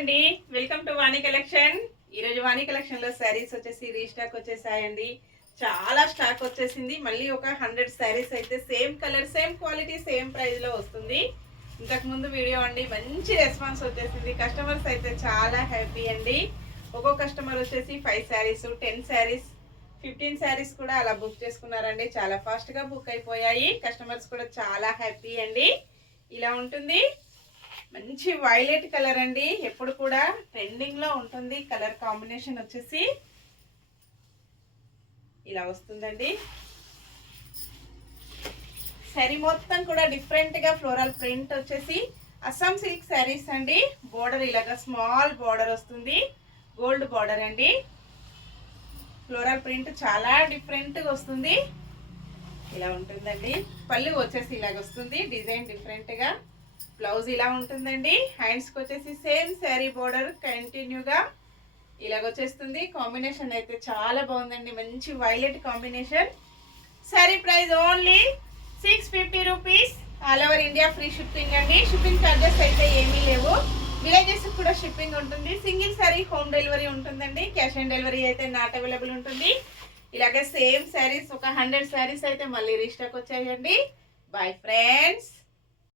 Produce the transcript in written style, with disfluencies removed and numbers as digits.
అండి, welcome to Vani collection. ఈరోజు వాణి collection లో శారీస్ వచ్చేసి రీస్టాక్ వచ్చేసాయండి. చాలా స్టాక్ వచ్చేసింది. మళ్ళీ ఒక 100 శారీస్ అయితే same colour, same quality, same price లో వస్తుంది. ఇంతకు ముందు వీడియో అండి, మంచి రెస్పాన్స్ వచ్చేసింది. కస్టమర్స్ అయితే చాలా హ్యాపీ అండి. ఒక్కో కస్టమర్ వచ్చేసి 5 శారీస్, 10 శారీస్, 15 శారీస్ కూడా అలా బుక్ చేసుకున్నారండి. చాలా ఫాస్ట్ గా బుక్ అయిపోయాయి. కస్టమర్స్ కూడా చాలా హ్యాపీ అండి. ఇలా ఉంటుంది. మంచి వైలెట్ కలర్ అండి, ఎప్పుడు కూడా ట్రెండింగ్ లో ఉంటుంది. కలర్ కాంబినేషన్ వచ్చేసి ఇలా వస్తుందండి. శారీ మొత్తం కూడా డిఫరెంట్ గా ఫ్లోరల్ ప్రింట్ వచ్చేసి అస్సాం సిల్క్ శారీస్ అండి. బోర్డర్ ఇలాగా స్మాల్ బోర్డర్ వస్తుంది, గోల్డ్ బోర్డర్ అండి. ఫ్లోరల్ ప్రింట్ చాలా డిఫరెంట్ గా వస్తుంది. ఇలా ఉంటుందండి. పళ్ళు వచ్చేసి ఇలాగ వస్తుంది, డిజైన్ డిఫరెంట్ గా. బ్లౌజ్ ఇలా ఉంటుందండి. హ్యాండ్స్కి వచ్చేసి సేమ్ శారీ బోర్డర్ కంటిన్యూగా ఇలాగొచ్చేస్తుంది. కాంబినేషన్ అయితే చాలా బాగుందండి, మంచి violet combination. Sari price only 650 rupees. All over India free shipping అండి. షిప్పింగ్ ఛార్జెస్ అయితే ఏమీ లేవు. విలేజెస్ కూడా షిప్పింగ్ ఉంటుంది. సింగిల్ శారీ హోమ్ డెలివరీ ఉంటుందండి. క్యాష్ ఆన్ డెలివరీ అయితే నాట్ అవైలబుల్ ఉంటుంది. ఇలాగే సేమ్ శారీస్ ఒక 100 శారీస్ అయితే మళ్ళీ రీస్టాక్ వచ్చాయండి. Bye friends.